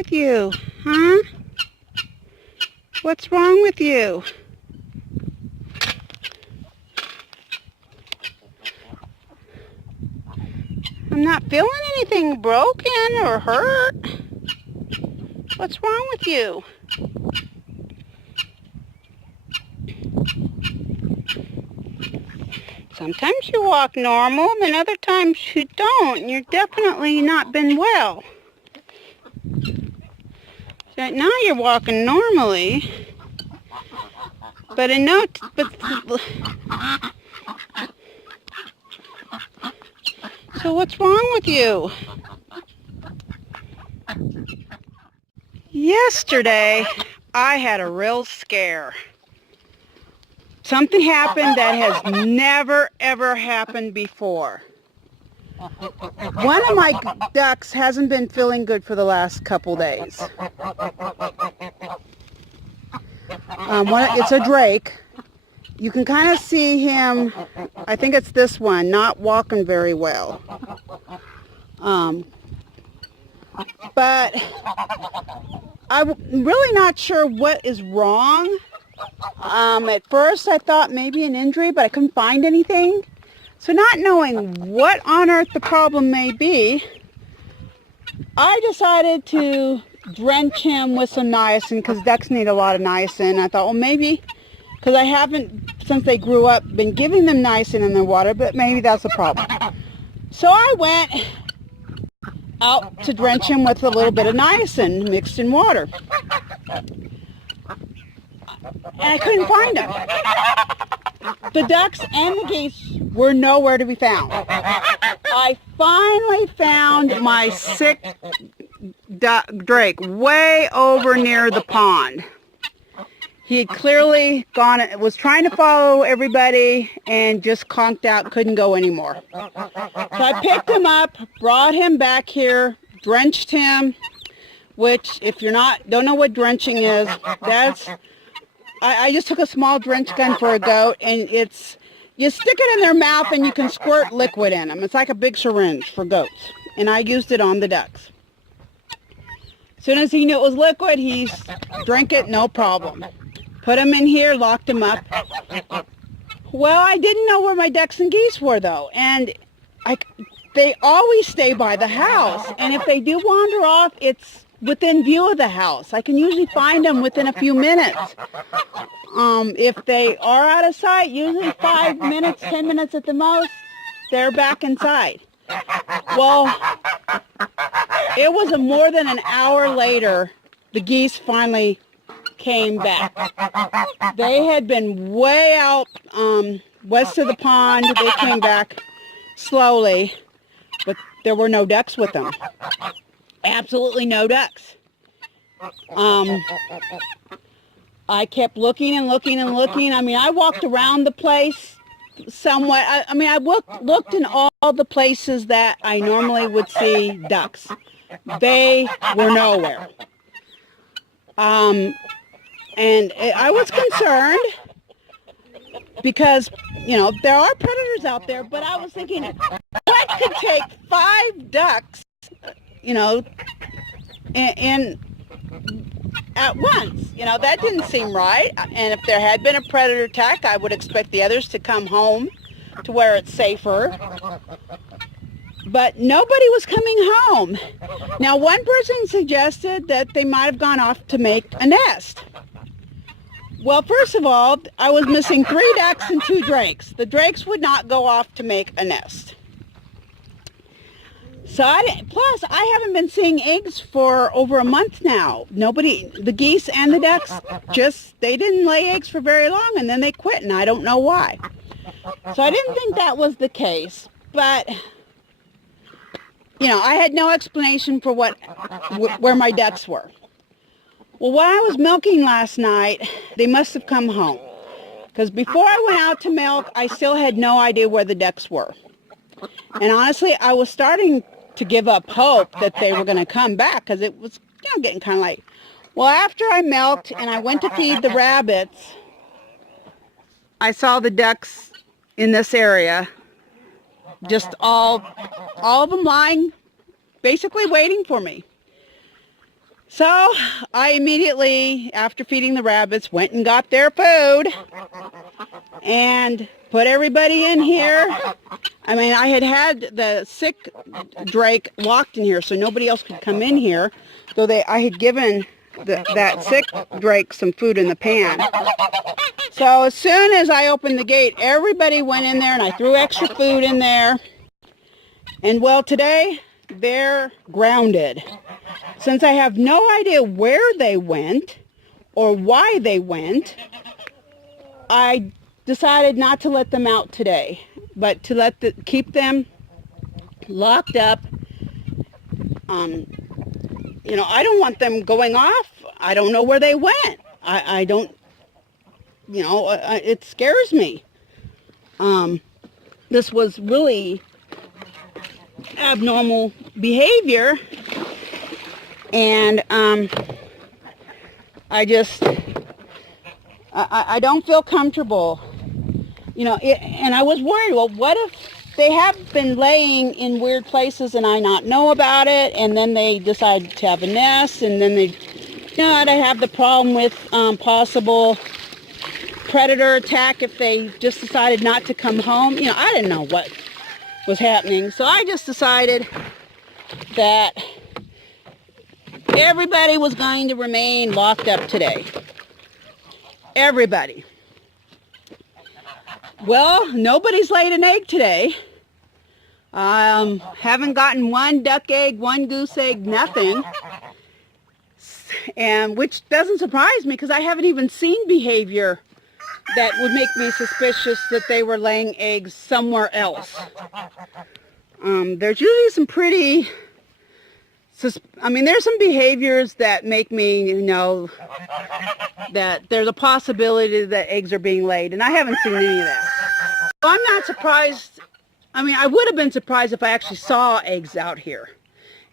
with you? Huh? What's wrong with you? I'm not feeling anything broken or hurt. What's wrong with you? Sometimes you walk normal, and other times you don't. You're definitely not been well. Right now you're walking normally, but so what's wrong with you? Yesterday, I had a real scare. Something happened that has never, ever happened before. One of my ducks hasn't been feeling good for the last couple days. It's a drake. You can kind of see him, I think it's this one, not walking very well. But I'm really not sure what is wrong. At first I thought maybe an injury, but I couldn't find anything. So not knowing what on earth the problem may be, I decided to drench him with some niacin, because ducks need a lot of niacin. I thought, well, maybe, because I haven't, since they grew up, been giving them niacin in their water, but maybe that's the problem. So I went out to drench him with a little bit of niacin mixed in water. And I couldn't find him. The ducks and the geese were nowhere to be found. I finally found my sick drake way over near the pond. He had clearly gone, was trying to follow everybody and just conked out, couldn't go anymore. So I picked him up, brought him back here, drenched him, which if you're don't know what drenching is, I just took a small drench gun for a goat, and you stick it in their mouth and you can squirt liquid in them. It's like a big syringe for goats, and I used it on the ducks. As soon as he knew it was liquid, he drank it, no problem. Put him in here, locked him up. Well, I didn't know where my ducks and geese were, though, and they always stay by the house, and if they do wander off, it's within view of the house. I can usually find them within a few minutes. If they are out of sight, usually 5 minutes, 10 minutes at the most, they're back inside. Well, it was more than an hour later, the geese finally came back. They had been way out west of the pond. They came back slowly, but there were no ducks with them. Absolutely no ducks. I kept looking and looking and looking. I mean, I walked around the place somewhat. I looked in all the places that I normally would see ducks. They were nowhere. And I was concerned because, there are predators out there, but I was thinking, what could take 5 ducks, in at once? That didn't seem right. And if there had been a predator attack, I would expect the others to come home to where it's safer. But nobody was coming home. Now, one person suggested that they might have gone off to make a nest. Well, first of all, I was missing 3 ducks and 2 drakes. The drakes would not go off to make a nest. So plus, I haven't been seeing eggs for over a month now. The geese and the ducks, they didn't lay eggs for very long, and then they quit, and I don't know why. So I didn't think that was the case, but, I had no explanation for where my ducks were. Well, when I was milking last night, they must have come home, because before I went out to milk, I still had no idea where the ducks were. And honestly, I was starting to give up hope that they were going to come back, because it was getting kind of late. Well, after I milked and I went to feed the rabbits, I saw the ducks in this area, just all of them lying, basically waiting for me. So I immediately, after feeding the rabbits, went and got their food and put everybody in here. I mean, I had the sick drake locked in here so nobody else could come in here, though I had given that sick drake some food in the pan. So as soon as I opened the gate, everybody went in there and I threw extra food in there. And well, today they're grounded. Since I have no idea where they went or why they went, I decided not to let them out today, but to keep them locked up. You know, I don't want them going off. I don't know where they went. I don't, you know, it scares me. This was really abnormal behavior, and I don't feel comfortable. You know, and I was worried, well, what if they have been laying in weird places and I not know about it, and then they decide to have a nest, and then they, you know, I'd have the problem with possible predator attack if they just decided not to come home. You know, I didn't know what was happening, so I just decided that everybody was going to remain locked up today. Everybody. Well, nobody's laid an egg today. Haven't gotten one duck egg, one goose egg, nothing. And which doesn't surprise me because I haven't even seen behavior that would make me suspicious that they were laying eggs somewhere else. There's usually some pretty, there's some behaviors that make me know that there's a possibility that eggs are being laid, and I haven't seen any of that. So I'm not surprised. I mean, I would have been surprised if I actually saw eggs out here,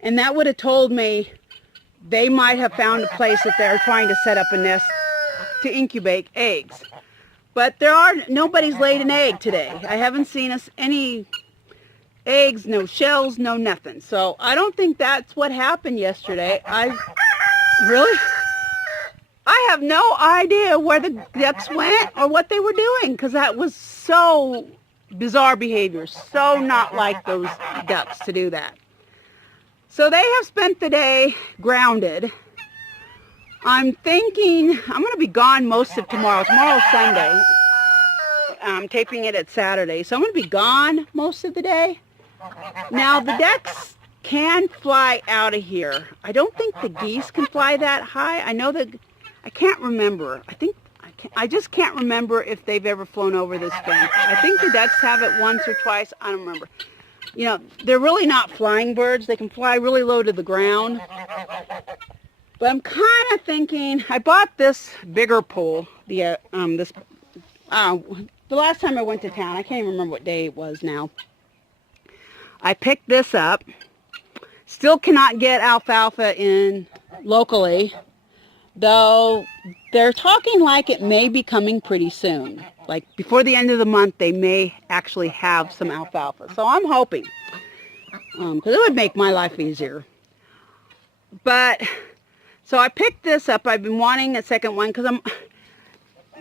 and that would have told me they might have found a place that they're trying to set up a nest to incubate eggs. But nobody's laid an egg today. I haven't seen any eggs, no shells, no nothing. So I don't think that's what happened yesterday. Really? I have no idea where the ducks went or what they were doing, because that was so bizarre behavior, so not like those ducks to do that. So they have spent the day grounded. I'm thinking I'm going to be gone most of tomorrow. Tomorrow's Sunday. I'm taping it at Saturday, so I'm going to be gone most of the day. Now, the ducks can fly out of here. I don't think the geese can fly that high. I know that, I can't remember. I just can't remember if they've ever flown over this fence. I think the ducks have it once or twice. I don't remember. You know, they're really not flying birds. They can fly really low to the ground. But I'm kind of thinking, I bought this bigger pole, the last time I went to town. I can't even remember what day it was now. I picked this up. Still cannot get alfalfa in locally, though they're talking like it may be coming pretty soon. Like before the end of the month, they may actually have some alfalfa. So I'm hoping, because it would make my life easier. But, so I picked this up. I've been wanting a second one because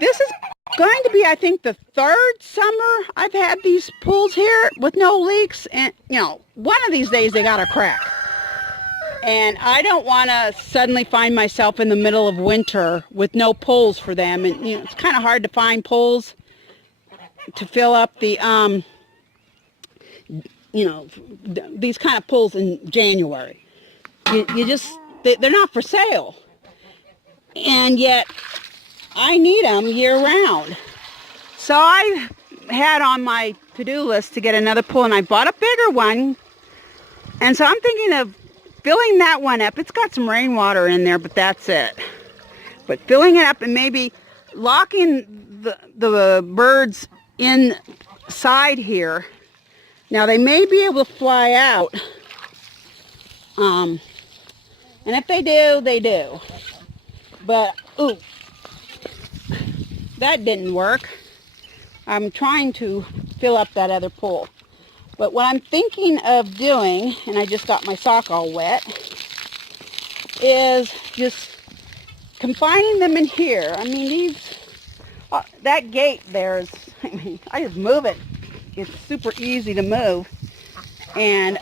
this is going to be, I think, the third summer I've had these pools here with no leaks. And, you know, one of these days they got a crack. And I don't want to suddenly find myself in the middle of winter with no poles for them. And, you know, it's kind of hard to find poles to fill up the, you know, these kind of poles in January. You just, they're not for sale. And yet, I need them year-round. So I had on my to-do list to get another pool, and I bought a bigger one. And so I'm thinking of filling that one up. It's got some rainwater in there, but that's it. But filling it up and maybe locking the birds inside here. Now they may be able to fly out. And if they do, they do. But, ooh, that didn't work. I'm trying to fill up that other pool. But what I'm thinking of doing, and I just got my sock all wet, is just confining them in here. I mean, these, that gate there is, I mean, I just move it. It's super easy to move. And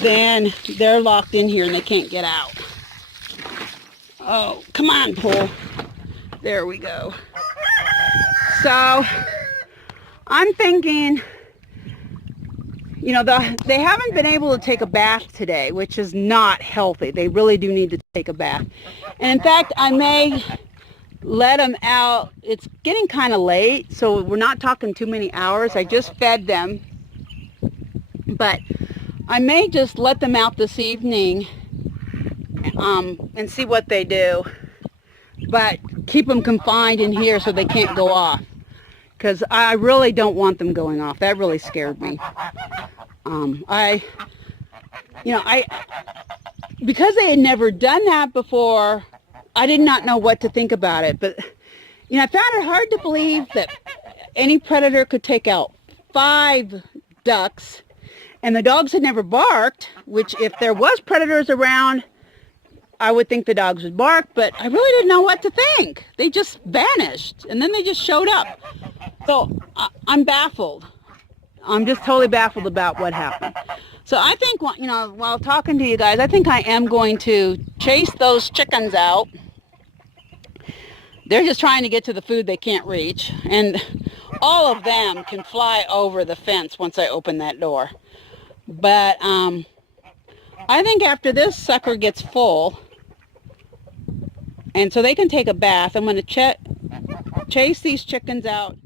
then they're locked in here and they can't get out. Oh, come on, pull. There we go. So I'm thinking, you know, they haven't been able to take a bath today, which is not healthy. They really do need to take a bath. And in fact, I may let them out. It's getting kind of late, so we're not talking too many hours. I just fed them. But I may just let them out this evening and see what they do. But keep them confined in here so they can't go off. Because I really don't want them going off. That really scared me. Because they had never done that before, I did not know what to think about it. But, you know, I found it hard to believe that any predator could take out 5 ducks. And the dogs had never barked, which if there was predators around, I would think the dogs would bark, but I really didn't know what to think. They just vanished, and then they just showed up. So I'm baffled. I'm just totally baffled about what happened. So I think, you know, while talking to you guys, I think I am going to chase those chickens out. They're just trying to get to the food they can't reach, and all of them can fly over the fence once I open that door. But I think after this sucker gets full, and so they can take a bath, I'm going to chase these chickens out